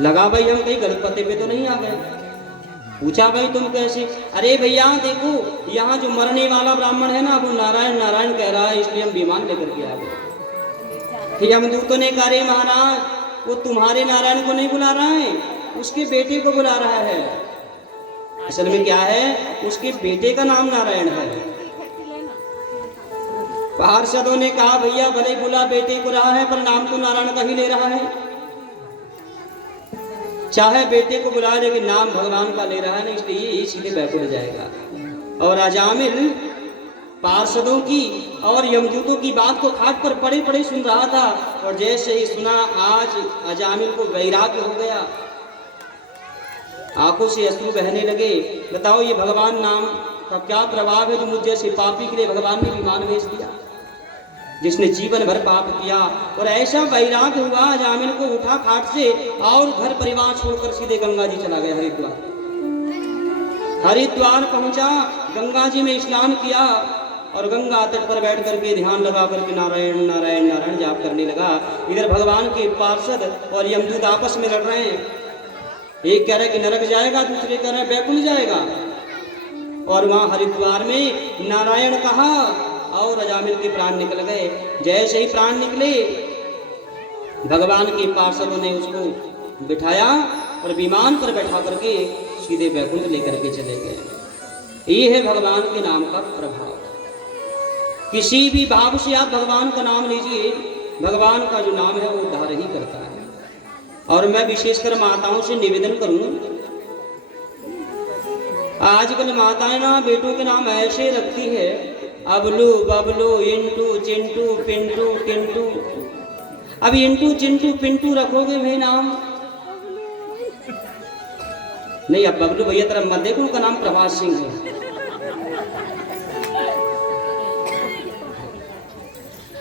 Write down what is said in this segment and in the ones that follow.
लगा भाई हम कहीं गलत पते पे तो नहीं आ गए। पूछा भाई तुम कैसे? अरे भैया देखो यहाँ जो मरने वाला ब्राह्मण है ना वो नारायण नारायण कह रहा है, इसलिए हम विमान लेकर के आ गए। फिर यमदूतों ने कहा रे महाराज वो तुम्हारे नारायण को नहीं बुला रहा है, उसके बेटे को बुला रहा है। असल में क्या है, उसके बेटे का नाम नारायण है। पार्षदों ने कहा भैया भले बुला बेटे को रहा है पर नाम तो नारायण का ही ले रहा है, चाहे बेटे को बुलाए लेकिन नाम भगवान का ले रहा है ना, इसलिए ये सीधे बैकुंठ जाएगा। और अजामिल पार्षदों की और यमदूतों की बात को खाट पर पड़े पड़े सुन रहा था, और जैसे ही सुना आज अजामिल को वैराग्य हो गया, आंखों से अश्रु बहने लगे। बताओ ये भगवान नाम का क्या प्रभाव है जो मुझ जैसे पापी के लिए भगवान ने विमान भेज दिया, जिसने जीवन भर पाप किया। और ऐसा वैराग्य हुआ अजामिल को, उठा खाट से और घर परिवार छोड़कर सीधे गंगा जी चला गया। हरिद्वार पहुंचा, गंगा जी में स्नान किया और गंगा तट पर बैठ करके ध्यान लगा करके नारायण नारायण नारायण जाप करने लगा। इधर भगवान के पार्षद और यमदूत आपस में लड़ रहे हैं, एक कह रहा है कि नरक जाएगा, दूसरे कह रहे हैं बैकुंठ जाएगा। और वहां हरिद्वार में नारायण कहा और अजामिल के प्राण निकल गए। जैसे ही प्राण निकले भगवान के पार्षदों ने उसको बिठाया और विमान पर बैठा करके सीधे बैकुंठ लेकर के चले गए। ये है भगवान के नाम का प्रभाव। किसी भी भाव से आप भगवान का नाम लीजिए, भगवान का जो नाम है वो उद्धार ही करता है। और मैं विशेषकर माताओं से निवेदन करूं, आजकल माताएं ना बेटों के नाम ऐसे रखती है, अबलू बबलू इंटू चिंटू पिंटू किंटू। अब इंटू चिंटू पिंटू रखोगे भाई नाम नहीं, अब बबलू भैया तरफ मत देखो, उनका नाम प्रभास सिंह है।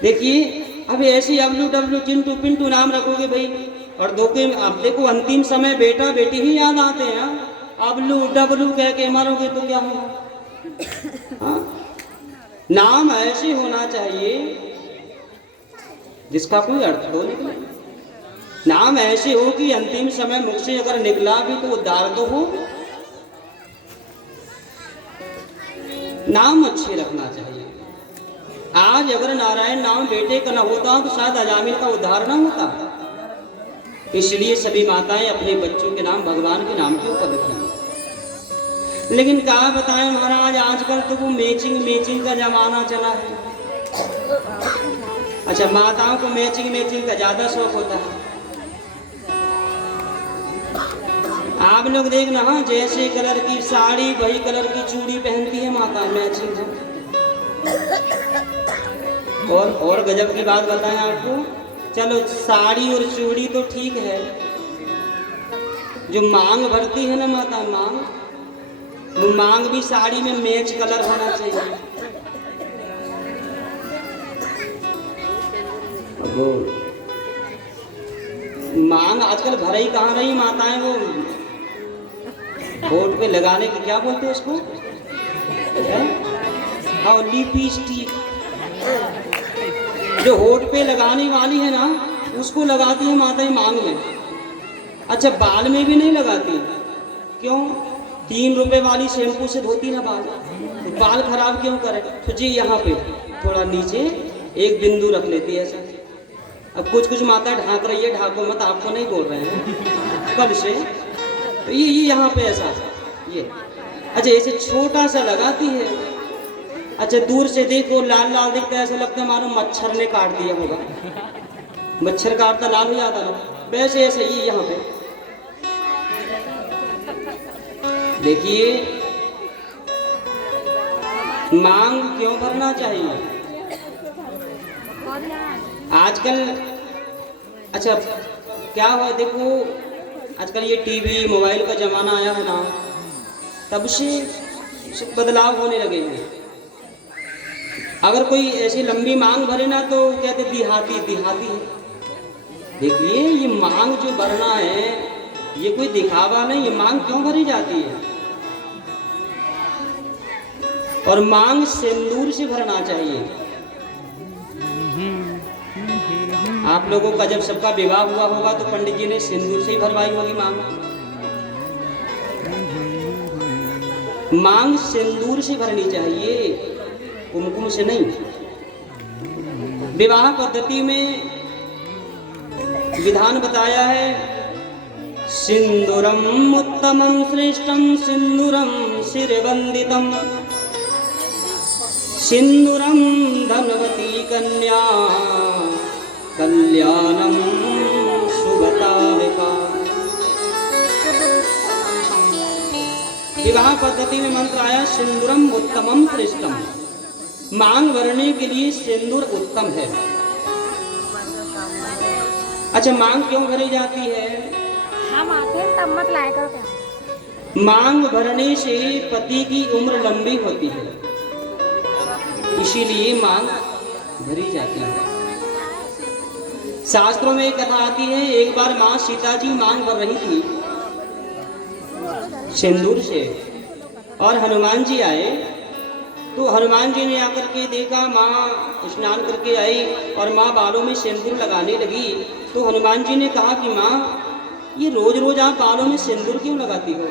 देखिए अब ऐसे अबलू डबलू चिंटू पिंटू नाम रखोगे भाई, और दो के अब देखो अंतिम समय बेटा बेटी ही याद आते हैं। अबलू डबलू कह के मारोगे तो क्या होगा? नाम ऐसे होना चाहिए जिसका कोई अर्थ हो निकले। नाम ऐसे हो कि अंतिम समय मुख से अगर निकला भी तो उद्धार तो हो। नाम अच्छे रखना चाहिए। आज अगर नारायण नाम बेटे का न होता तो शायद अजामिल का उद्धार न होता। इसलिए सभी माताएं अपने बच्चों के नाम भगवान के नाम के ऊपर रखें। लेकिन क्या बताएं महाराज, आजकल तो वो मैचिंग का जमाना चला है। अच्छा, माताओं को मैचिंग का ज्यादा शौक होता है। आप लोग देखना, हाँ जैसे कलर की साड़ी वही कलर की चूड़ी पहनती है माता, मैचिंग है। और गजब की बात बताएं आपको, चलो साड़ी और चूड़ी तो ठीक है, जो मांग भरती है ना माता, वो मांग भी साड़ी में मैच कलर होना चाहिए। वो मांग आजकल भर ही कहाँ रही माताएं, वो होठ पे लगाने के क्या बोलते हैं उसको, हाँ लिपस्टिक, जो होठ पे लगाने वाली है ना उसको लगाती है माताएं मांग में। अच्छा, बाल में भी नहीं लगाती, क्यों? 3 रुपए वाली शैम्पू से धोती ना बाल, तो बाल खराब क्यों करे? तो जी यहाँ पे थोड़ा नीचे एक बिंदु रख लेती है ऐसा। अब कुछ माता ढांक रही है, ढाको मत, आपको नहीं बोल रहे हैं कल से, तो ये यहाँ पे ऐसा ये। अच्छा, ऐसे छोटा सा लगाती है। अच्छा, दूर से देखो लाल लाल दिखता है, ऐसा लगता है मानो मच्छर ने काट दिया होगा, मच्छर काटता लाल हो जाता ना, वैसे ऐसे ही यहाँ पे देखिए। मांग क्यों भरना चाहिए आजकल? अच्छा क्या हुआ, देखो आजकल ये टीवी मोबाइल का जमाना आया है ना, तब से बदलाव होने लगे हैं। अगर कोई ऐसी लंबी मांग भरे ना तो कहते देहाती देहाती। देखिए ये मांग जो भरना है ये कोई दिखावा नहीं, ये मांग क्यों भरी जाती है? और मांग सिंदूर से भरना चाहिए। आप लोगों का जब सबका विवाह हुआ होगा तो पंडित जी ने सिंदूर से ही भरवाई होगी मांग। मांग सिंदूर से भरनी चाहिए, कुमकुम से नहीं। विवाह पद्धति में विधान बताया है, सिंदूरम उत्तमं श्रेष्ठं सिंदूरम शिरवंदितम, सिंदूरम धनवती कन्या कल्याणम शुभताविका। विवाह पद्धति में मंत्र आया, सिंदूरम उत्तमम श्रेष्ठम। मांग भरने के लिए सिंदूर उत्तम है। अच्छा, मांग क्यों भरी जाती है? हम आते हैं तब मत लाया करो क्या? मांग भरने से पति की उम्र लंबी होती है, इसीलिए मांग भरी जाती है। शास्त्रों में एक कथा आती है, एक बार माँ सीता जी मांग भर रही थी सिंदूर से, और हनुमान जी आए। तो हनुमान जी ने आकर के देखा माँ स्नान करके आई और माँ बालों में सिंदूर लगाने लगी। तो हनुमान जी ने कहा कि माँ, ये रोज रोज आप बालों में सिंदूर क्यों लगाती हो?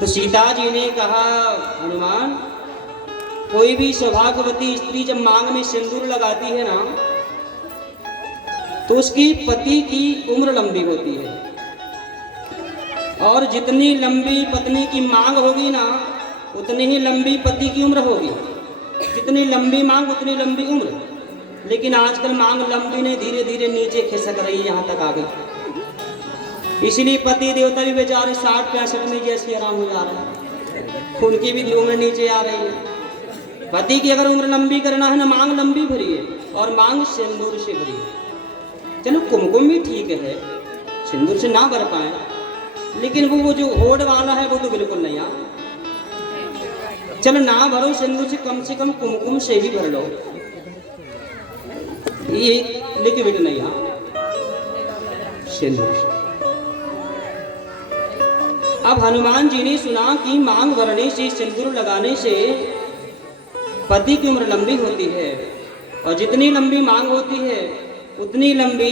तो सीता जी ने कहा, हनुमान, कोई भी सौभाग्यवती स्त्री जब मांग में सिंदूर लगाती है ना, तो उसकी पति की उम्र लंबी होती है, और जितनी लंबी पत्नी की मांग होगी ना, उतनी ही लंबी पति की उम्र होगी। जितनी लंबी मांग उतनी लंबी उम्र। लेकिन आजकल मांग लंबी नहीं, धीरे धीरे नीचे खिसक रही है, यहाँ तक आ गई। इसलिए पति देवता भी बेचारे 60-65 में जैसे आराम हो जा रहा है, उनकी भी उम्र नीचे आ रही है। पति की अगर उम्र लंबी करना है ना, मांग लंबी भरी है, और मांग सिंदूर से भरी है। चलो कुमकुम भी ठीक है, सिंदूर से ना भर पाए, लेकिन वो जो होड़ वाला है वो तो बिल्कुल नहीं। चलो ना भरो सिंदूर से कम कुमकुम से ही भर लो, ये लिक्विड नहीं सिंदूर से। अब हनुमान जी ने सुना कि मांग भरने से, सिंदूर लगाने से पति की उम्र लंबी होती है, और जितनी लंबी मांग होती है उतनी लंबी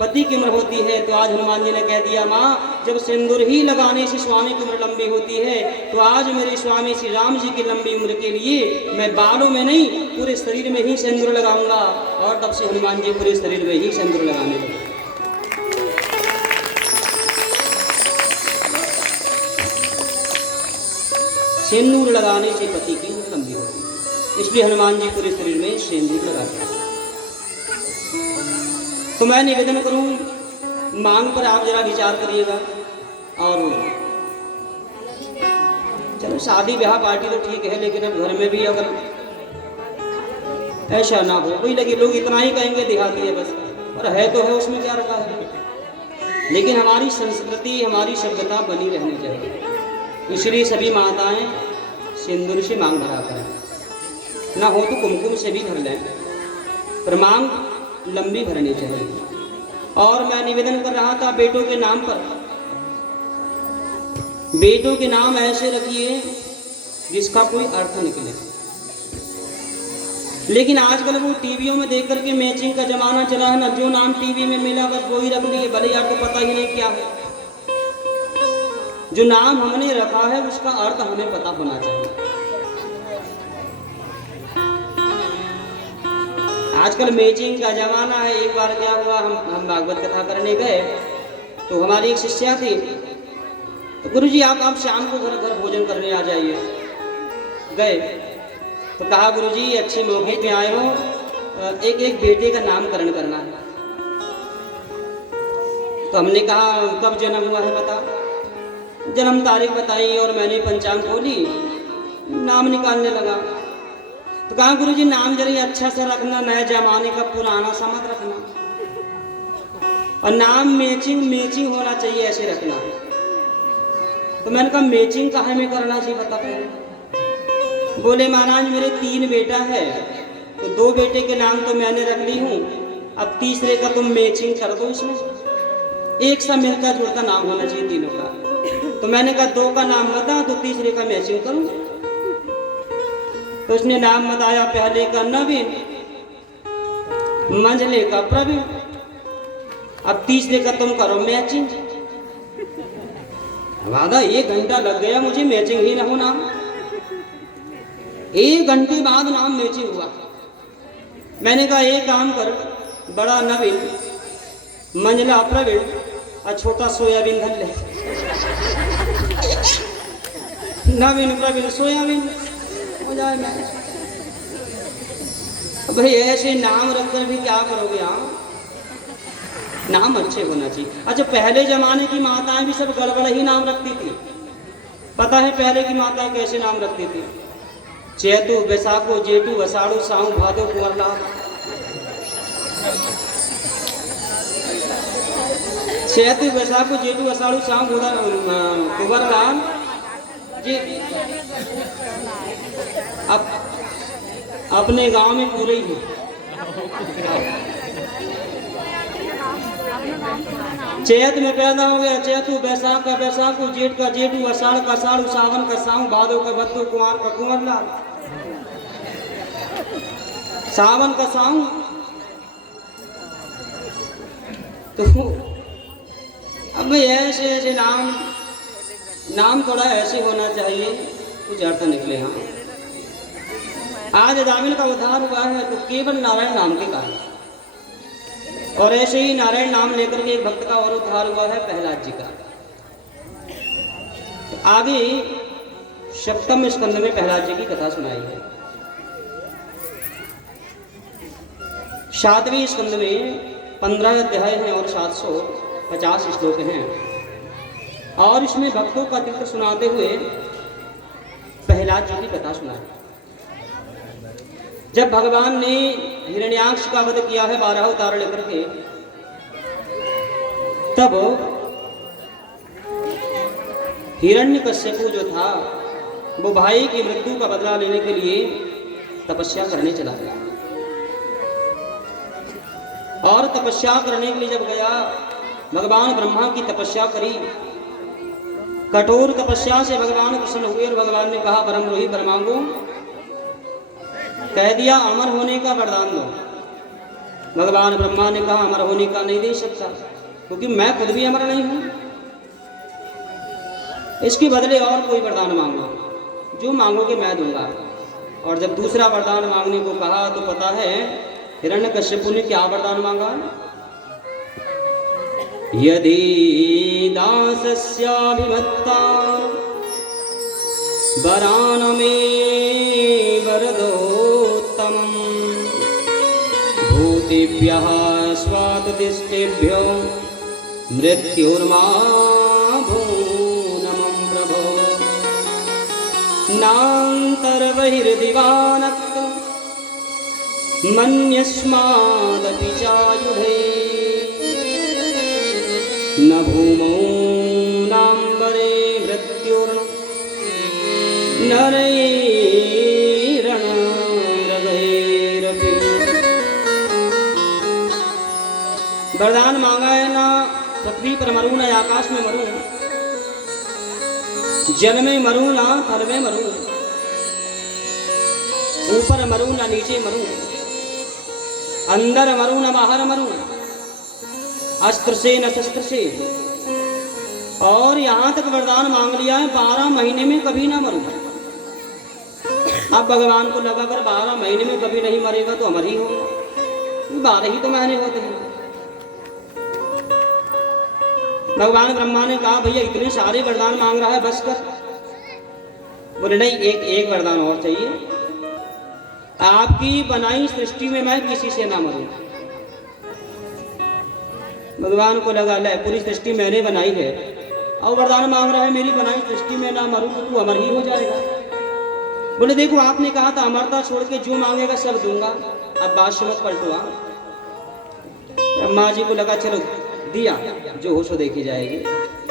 पति की उम्र होती है। तो आज हनुमान जी ने कह दिया, माँ, जब सिंदूर ही लगाने से स्वामी की उम्र लंबी होती है, तो आज मेरे स्वामी श्री राम जी की लंबी उम्र के लिए मैं बालों में नहीं, पूरे शरीर में ही सिंदूर लगाऊंगा। और तब से हनुमान जी पूरे शरीर में ही सिंदूर लगाने लगे। सिंदूर लगाने से पति की उम्र लंबी होती है, इसलिए हनुमान जी पूरे शरीर में सिंदूर लगाते हैं। तो मैं निवेदन करूं, मांग पर आप जरा विचार करिएगा। और चलो शादी ब्याह पार्टी तो ठीक है, लेकिन अब घर में भी अगर ऐसा ना हो, कोई लगे लोग इतना ही कहेंगे देहाती है बस, और है तो है, उसमें क्या रखा है। लेकिन हमारी संस्कृति, हमारी सभ्यता बनी रहनी चाहिए। इसलिए सभी माताएं सिंदूर से मांग भरा करें, ना हो तो कुमकुम से भी भर लें, पर मांग लंबी भरनी चाहिए। और मैं निवेदन कर रहा था, बेटों के नाम पर, बेटों के नाम ऐसे रखिए जिसका कोई अर्थ निकले। लेकिन आजकल वो टीवियों में देख करके मैचिंग का जमाना चला है ना, जो नाम टीवी में मिला बस वो ही रख लिए, भले यार को पता ही नहीं क्या है। जो नाम हमने रखा है उसका अर्थ हमें पता होना चाहिए। आजकल मैचिंग का जमाना है। एक बार क्या हुआ, हम भागवत कथा करने गए, तो हमारी एक शिष्या थी, तो गुरुजी आप शाम को घर भोजन करने आ जाइए। गए तो कहा, गुरुजी अच्छी मौके पे आए हो, एक बेटे का नामकरण करना है। तो हमने कहा, कब जन्म हुआ है बता। जन्म तारीख बताई और मैंने पंचांग खोली, नाम निकालने लगा। तो कहा, गुरुजी नाम जरा अच्छा से रखना, नया जमाने का पुराना सा मत रखना, और नाम मैचिंग होना चाहिए, ऐसे रखना। तो मैंने कहा, मैचिंग कहाँ में करना चाहिए बता पहले। बोले, महाराज मेरे 3 बेटा है, तो 2 बेटे के नाम तो मैंने रख ली हूँ, अब तीसरे का तुम मैचिंग कर दो, इसमें एक सा मिलता जुलता नाम होना चाहिए तीनों का। तो मैंने कहा 2 का नाम बता, तो तीसरे का मैचिंग करूँ। तो उसने नाम बताया, पहले का नवीन, मंझले का प्रवीण। अब तीसरे का तुम करो मैचिंग। वादा 1 घंटा लग गया मुझे, मैचिंग ही ना हो नाम। 1 घंटे बाद नाम मैचिंग हुआ। मैंने कहा एक काम कर, बड़ा नवीन, मंझला प्रवीण और छोटा सोयाबीन धर ले। नवीन प्रवीण सोयाबीन हो जाए मैच। भाई ऐसे नाम रखकर भी क्या करोगे आप? नाम अच्छे होना चाहिए। अच्छा, पहले जमाने की माताएं भी सब गड़बड़ ही नाम रखती थी। पता है पहले की माताएं कैसे नाम रखती थी? चैतु बैसाखो जेठू अषाढ़ो साऊ भादो कुंवरलाल। चैतु बैसाखो जेठू अषाढ़ो साऊ कुंवरलाल जी। अब अपने गांव में पूरे ही है। चैत में पैदा हो गया चैतु, बैसाख का बैसाखू, जेठ का जेठू, अषाढ़ का साढ़ू, सावन का साऊ, भादो का भद्दू, कुंवर का कुंवरलाल। सावन का साऊ तो अब ऐसे ऐसे नाम थोड़ा ऐसे होना चाहिए, कुछ अर्थ निकले। हाँ, आज दामिन का उद्धार हुआ है तो केवल नारायण नाम के कारण। और ऐसे ही नारायण नाम लेकर के एक भक्त का और उद्धार हुआ है, प्रहलाद जी का। तो आगे 7वें स्कंद में प्रहलाद जी की कथा सुनाई है। 7वें स्कंद में 15 अध्याय हैं और 750 श्लोक हैं। और इसमें भक्तों का तीर्थ सुनाते हुए प्रहलाद जी की कथा सुनाई। जब भगवान ने हिरण्याक्ष का वध किया है 12 अवतार लेकर के, तब हिरण्यकश्यप जो था वो भाई की मृत्यु का बदला लेने के लिए तपस्या करने चला गया। और तपस्या करने के लिए जब गया, भगवान ब्रह्मा की तपस्या करी। कठोर तपस्या से भगवान प्रसन्न हुए और भगवान ने कहा परम रोही वर मांगो। कह दिया अमर होने का वरदान दो। भगवान ब्रह्मा ने कहा अमर होने का नहीं दे सकता, क्योंकि मैं खुद भी अमर नहीं हूं। इसके बदले और कोई वरदान मांगो, जो मांगोगे मैं दूंगा। और जब दूसरा वरदान मांगने को कहा तो पता है हिरण्यकश्यप ने क्या वरदान मांगा? यदि दासस्याभिमत्ता वरान में वरदोत्तमं भूतेभ्यः स्वाततिष्ठेभ्यो मृत्युर्मा भूनमं प्रभो नान्तर्बहिर्दिवानक् मन्यस्मादपि चायुधे न भूमौ नाम्बरे मृत्युर्न नरैरणरगैरपि। वरदान मांगा है ना पृथ्वी पर मरूं, ना आकाश में मरूं, जल में मरूं ना थल में मरूं, ऊपर मरूं ना नीचे मरूं, अंदर मरूं ना बाहर मरूं, अस्त्र से न शस्त्र से। और यहां तक वरदान मांग लिया है 12 महीने में कभी ना मरूं। अब भगवान को लगा अगर 12 महीने में कभी नहीं मरेगा तो अमर ही होगा, 12 ही तो महीने होते हैं। भगवान ब्रह्मा ने कहा भैया इतने सारे वरदान मांग रहा है, बस कर। बोले नहीं, एक वरदान और चाहिए। आपकी बनाई सृष्टि में मैं किसी से ना मरूं। भगवान को लगा ले पूरी सृष्टि मैंने बनाई है और वरदान मांग रहा है मेरी बनाई सृष्टि में ना मरूं तो तू अमर ही हो जाएगा। बोले देखो आपने कहा था अमरता छोड़ के जो मांगेगा सब दूंगा, अब बात से मत पलटो। ब्रह्मा जी को लगा चलो दिया, जो हो सो देखी जाएगी।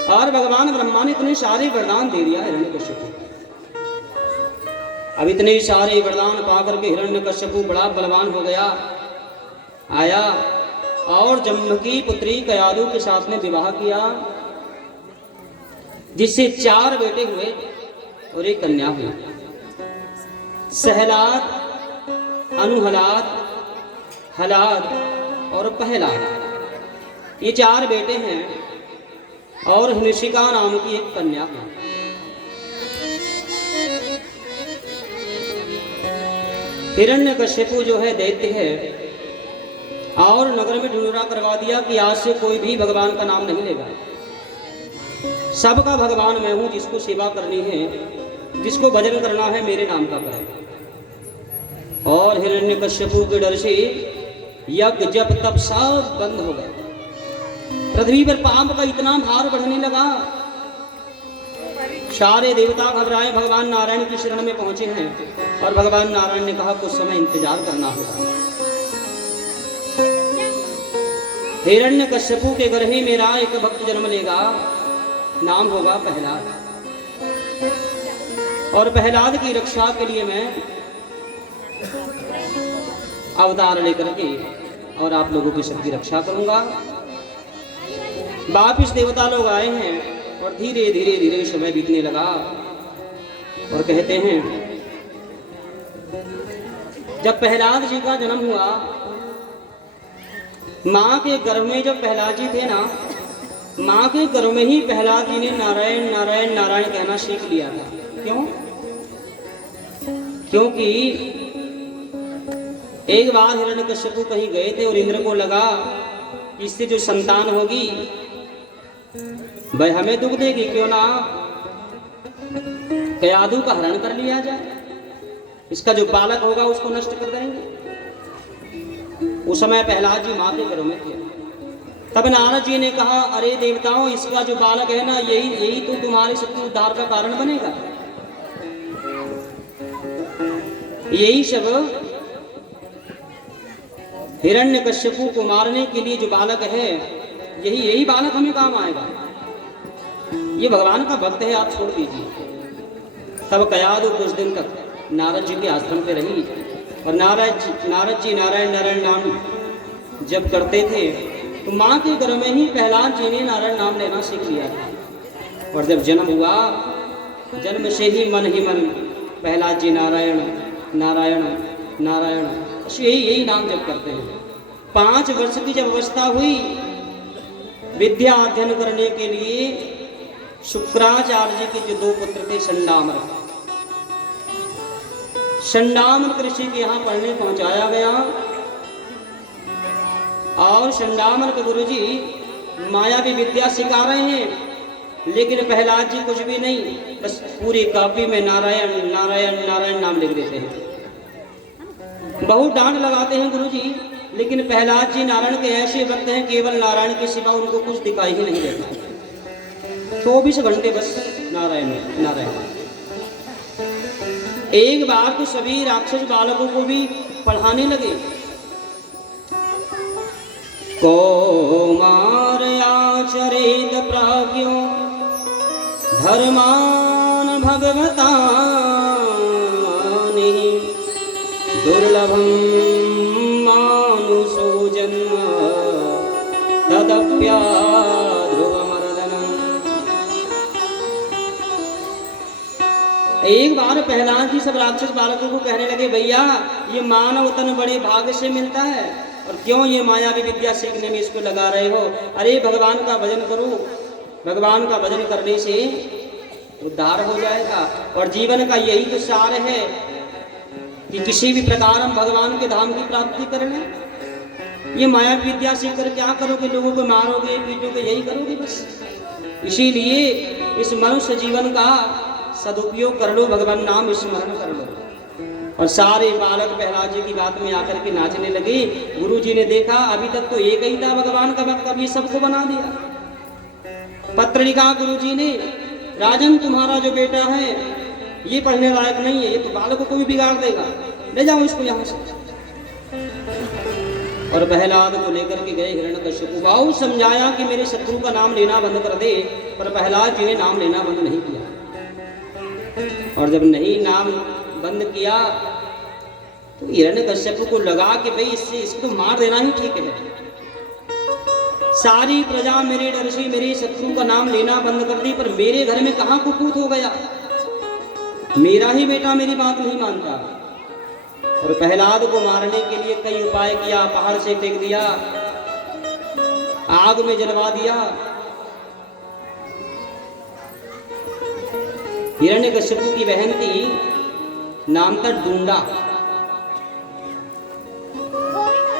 और भगवान ब्रह्मा ने इतने सारे वरदान दे दिया हिरण्यकश्यप को। अब इतने सारे वरदान पाकर के हिरण्यकश्यप बड़ा बलवान हो गया। आया और जम्बकी पुत्री कयादु के साथ में विवाह किया, जिससे 4 बेटे हुए और एक कन्या हुई। सहलाद, अनुहलाद, हलाद और पहलाद, ये 4 बेटे हैं और हिमशिका नाम की एक कन्या है। हिरण्यकश्यपु जो है दैत्य है, और नगर में ढिंढोरा करवा दिया कि आज से कोई भी भगवान का नाम नहीं लेगा, सबका भगवान मैं हूं, जिसको सेवा करनी है, जिसको भजन करना है, मेरे नाम का करे। और हिरण्यकश्यपु के डर से यज्ञ जप तप सब बंद हो गए। पृथ्वी पर पाप का इतना भार बढ़ने लगा, सारे देवता घबराए, भगवान नारायण की शरण में पहुंचे हैं। और भगवान नारायण ने कहा कुछ समय इंतजार करना होगा। हिरण्यकश्यपु के घर ही मेरा एक भक्त जन्म लेगा, नाम होगा प्रहलाद। और प्रहलाद की रक्षा के लिए मैं अवतार लेकर के और आप लोगों की सबकी रक्षा करूंगा। वापिस देवता लोग आए हैं और धीरे धीरे धीरे समय बीतने लगा। और कहते हैं जब प्रहलाद जी का जन्म हुआ, माँ के गर्भ में जब प्रहलाद जी थे ना, माँ के गर्भ में ही प्रहलाद जी ने नारायण नारायण नारायण कहना सीख लिया था। क्यों? क्योंकि एक बार हिरण्यकश्यपु कहीं गए थे और इंद्र को लगा कि इससे जो संतान होगी भाई हमें दुख देगी, क्यों ना कयादू का हरण कर लिया जाए, इसका जो बालक होगा उसको नष्ट कर देंगे। उस समय प्रहलाद जी माँ के घरों में थे। तब नारद जी ने कहा अरे देवताओं, इसका जो बालक है ना, यही तो तुम्हारे शत्रु उद्धार का कारण बनेगा। यही सब हिरण्यकश्यपु को मारने के लिए जो बालक है, यही बालक हमें काम आएगा। ये भगवान का भक्त है, आप छोड़ दीजिए। तब कयादू कुछ दिन तक नारद जी के आश्रम पे रही। और नारद जी नारायण नारायण नाम जब करते थे तो माँ के घर में ही प्रहलाद जी ने नारायण नाम लेना सीख लिया था। और जब जन्म हुआ, जन्म से ही मन प्रहलाद जी नारायण नारायण नारायण यही नाम जब करते हैं। 5 वर्ष की जब अवस्था हुई, विद्या अध्ययन करने के लिए शुक्राचार्य जी के जो 2 पुत्र थे, संडामर ऋषि के यहाँ पढ़ने पहुंचाया गया। और संडामर के गुरु जी मायावी विद्या सिखा रहे हैं, लेकिन प्रहलाद जी कुछ भी नहीं, बस पूरी कॉपी में नारायण नारायण नारायण नाम लिख देते हैं। बहुत डांट लगाते हैं गुरु जी, लेकिन प्रहलाद जी नारायण के ऐसे भक्त हैं, केवल नारायण के सिवा उनको कुछ दिखाई ही नहीं देता। 24 घंटे बस नारायण नारायण। एक बार तो सभी राक्षस बालकों को भी पढ़ाने लगे। कौमार आचरेत प्राज्ञो धर्मान भगवता दुर्लभम मानुषो जन्म तदप्या एक बार प्रहलाद जी सब राक्षस बालकों को कहने लगे, भैया ये मानव तन बड़े भाग्य से मिलता है, और क्यों ये मायावी विद्या सीखने में इसको लगा रहे हो? अरे भगवान का भजन करो, भगवान का भजन करने से उद्धार हो जाएगा। और जीवन का यही तो सार है कि किसी भी प्रकार हम भगवान के धाम की प्राप्ति कर लें। ये मायावी विद्या सीख कर क्या करोगे? लोगों को मारोगे, पीटोगे, यही करोगे बस। इसीलिए इस मनुष्य जीवन का सदुपयोग कर लो, भगवान नाम स्मरण कर लो। और सारे बालक प्रहलाद जी की बात में आकर के नाचने लगे। गुरु जी ने देखा अभी तक तो एक ही था भगवान का भक्त, अब ये सबको बना दिया। पत्र लिखा गुरु जी ने, राजन तुम्हारा जो बेटा है ये पढ़ने लायक नहीं है, ये तो बालकों को भी बिगाड़ देगा, ले जाओ इसको यहाँ से। और प्रहलाद को लेकर के गए हिरण्यकश्यपु। बहुत समझाया कि मेरे शत्रु का नाम लेना बंद कर दे, पर प्रहलाद जी ने नाम लेना बंद नहीं किया। और जब नहीं नाम बंद किया तो हिरण्यकश्यपु को लगा कि भाई इसको तो मार देना ही ठीक है। सारी प्रजा मेरे डर से मेरे शत्रु का नाम लेना बंद कर दी, पर मेरे घर में कहाँ कुपूत हो गया? मेरा ही बेटा मेरी बात नहीं मानता। और प्रहलाद को मारने के लिए कई उपाय किया, पहाड़ से फेंक दिया, आग में जलवा दिया। हिरण्यकश्यपु की बहन थी, नाम था डूंडा,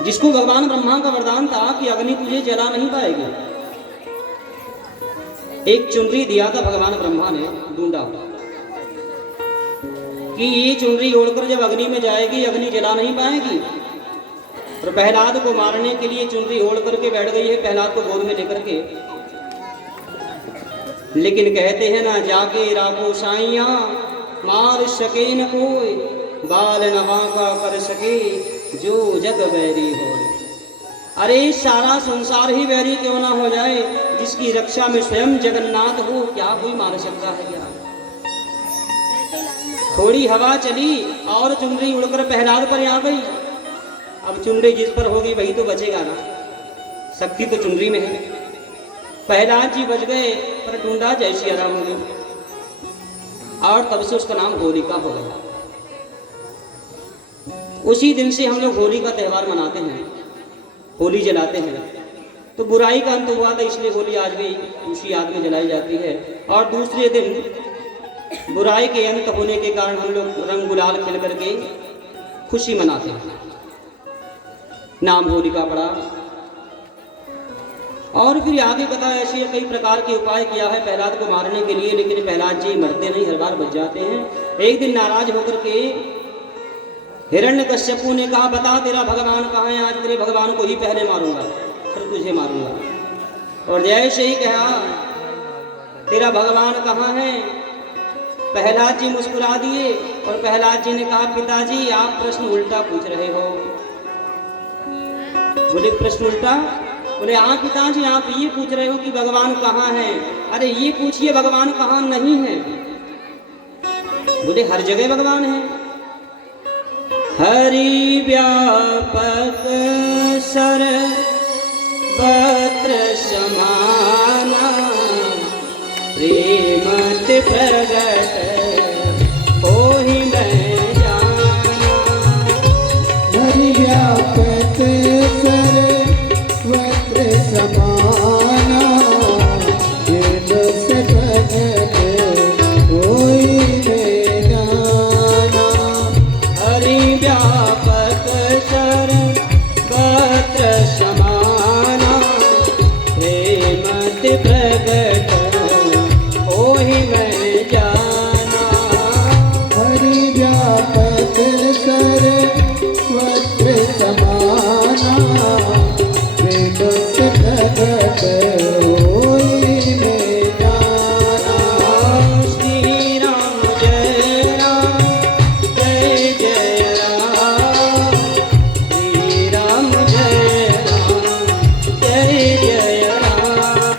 जिसको भगवान ब्रह्मा का वरदान था कि अग्नि तुझे जला नहीं पाएगी। एक चुनरी दिया था भगवान ब्रह्मा ने डूंडा कि ये चुनरी ओढ़कर जब अग्नि में जाएगी अग्नि जला नहीं पाएगी। और प्रहलाद को मारने के लिए चुनरी ओढ़ करके बैठ गई है, प्रहलाद को गोद में लेकर के। लेकिन कहते हैं ना, जाके राखो साइया मार सके न कोई, बाल नवा का कर सके जो जग बैरी हो। अरे सारा संसार ही बैरी क्यों ना हो जाए, जिसकी रक्षा में स्वयं जगन्नाथ हो, क्या कोई मार सकता है क्या? थोड़ी हवा चली और चुनरी उड़कर प्रहलाद पर आ गई। अब चुनरी जिस पर होगी वही तो बचेगा ना, शक्ति तो चुनरी में है। प्रहलाद जी बच गए पर डूंडा जैसी आराम हो गई, और तब से उसका नाम होलिका हो गया। उसी दिन से हम लोग होली का त्यौहार मनाते हैं, होली जलाते हैं। तो बुराई का अंत हुआ था, इसलिए होली आज भी उसी याद में जलाई जाती है। और दूसरे दिन बुराई के अंत होने के कारण हम लोग रंग गुलाल खेल करके खुशी मनाते हैं, नाम होली का पड़ा। और फिर आगे कथा ऐसे कई प्रकार के उपाय किया है प्रहलाद को मारने के लिए, लेकिन प्रहलाद जी मरते नहीं, हर बार बच जाते हैं। एक दिन नाराज होकर के हिरण्यकश्यपु ने कहा, बता तेरा भगवान कहाँ है, आज तेरे भगवान को ही पहले मारूंगा फिर तुझे मारूंगा। और जैसे ही कहा तेरा भगवान कहाँ है, प्रहलाद जी मुस्कुरा दिए। और प्रहलाद जी ने कहा, पिताजी आप प्रश्न उल्टा पूछ रहे हो। बोले प्रश्न उल्टा? बोले हाँ पिताजी, आप ये पूछ रहे हो कि भगवान कहाँ है। अरे ये पूछिए भगवान कहाँ नहीं है। बोले हर जगह भगवान है। हरि व्यापक सर्वत्र समाना, प्रेमत प्रगट होहि मैं जाना। हरि व्यापक सर्वत्र समाना, प्रेमत प्रगट होहि मैं जाना। हरि व्यापक सर्वत्र समाना, प्रेमत प्रगट होहि मैं जाना। हरि व्यापक सर्वत्र समाना, प्रेमत प्रगट होहि मैं जाना। श्री राम जय राम जय जय राम, श्री राम जय राम जय जय राम।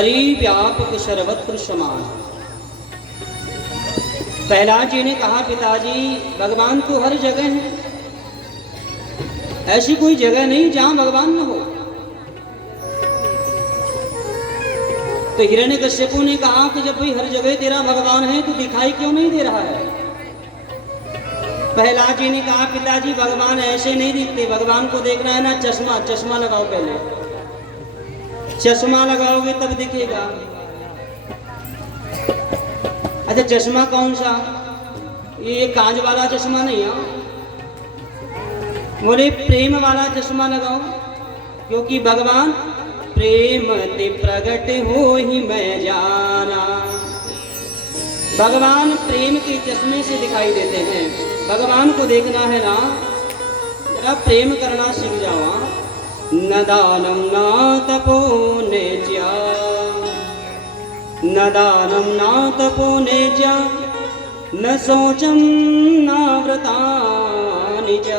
हरि व्यापक सर्वत्र समान। प्रहलाद जी ने कहा पिताजी भगवान तो हर जगह है, ऐसी कोई जगह नहीं जहां भगवान न हो। तो हिरण्यकश्यपु ने कहा कि जब भाई हर जगह तेरा भगवान है तो दिखाई क्यों नहीं दे रहा है। प्रहलाद जी ने कहा पिताजी भगवान ऐसे नहीं दिखते, भगवान को देखना है ना चश्मा लगाओ, पहले चश्मा लगाओगे तब दिखेगा। अच्छा चश्मा कौन सा, ये कांच वाला चश्मा नहीं है, बोले प्रेम वाला चश्मा लगाओ, क्योंकि भगवान प्रेम ते प्रगट हो ही मैं जाना। भगवान प्रेम के चश्मे से दिखाई देते हैं। भगवान को देखना है ना, जरा प्रेम करना सीख जाओ। न दानम ना तपो नेज्या, न दानम ना तपो नेज्या, न शौचम ना व्रतानि च।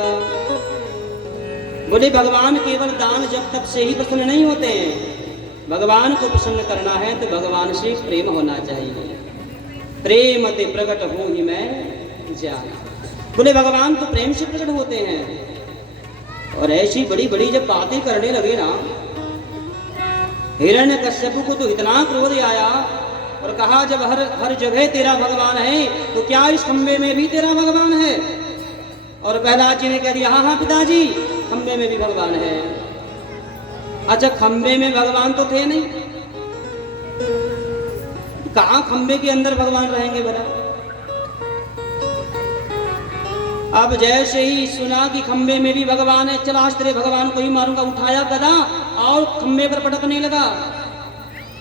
बोले भगवान केवल दान जब तक से ही प्रसन्न नहीं होते हैं। भगवान को प्रसन्न करना है तो भगवान से प्रेम होना चाहिए। प्रेम ते प्रकट हो ही मैं जाना। बोले भगवान तो प्रेम से प्रकट होते हैं। और ऐसी बड़ी बड़ी जब बातें करने लगे ना, हिरण्यकश्यप को तो इतना क्रोध आया और कहा जब हर जगह तेरा भगवान है तो क्या इस खंबे में भी तेरा भगवान है। और प्रहलाद जी ने कह दिया हाँ पिताजी खंबे में भी भगवान है। अच्छा खंबे में भगवान तो थे नहीं, कहां खंबे के अंदर भगवान रहेंगे बता। अब जैसे ही सुना कि खंबे में भी भगवान है, चला आज तेरे भगवान को ही मारूंगा, उठाया गदा और खंबे पर पटकने लगा।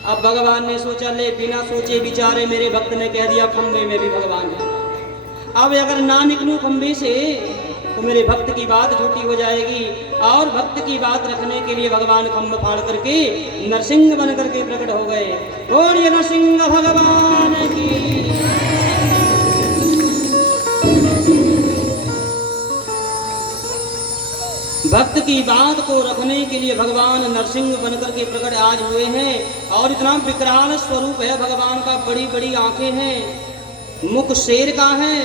अब भगवान ने सोचा ले बिना सोचे विचारे मेरे भक्त ने कह दिया खंबे में भी भगवान है। अब अगर ना निकलूं खंबे से तो मेरे भक्त की बात झूठी हो जाएगी। और भक्त की बात रखने के लिए भगवान खंभ फाड़ करके नरसिंह बन करके प्रकट हो गए। बोलिए नरसिंह भगवान की। भक्त की बात को रखने के लिए भगवान नरसिंह बनकर के प्रकट आज हुए हैं। और इतना विकराल स्वरूप है भगवान का, बड़ी बड़ी आंखें हैं, मुख शेर का है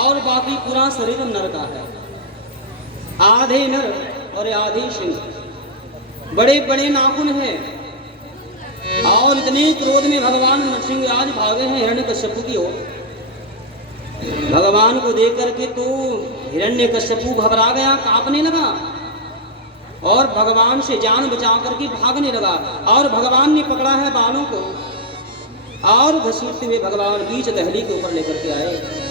और बाकी पूरा शरीर नर का है। आधे नर और आधे सिंह, बड़े बड़े नाखून हैं। और इतने क्रोध में भगवान नरसिंह आज भागे हैं हिरण्यकश्यपु की ओर। भगवान को देख करके तो हिरण्यकश्यपु घबरा गया, कांपने लगा और भगवान से जान बचा करके भागने लगा। और भगवान ने पकड़ा है बालों को और घसीटते हुए भगवान बीच दहली के ऊपर लेकर के आए।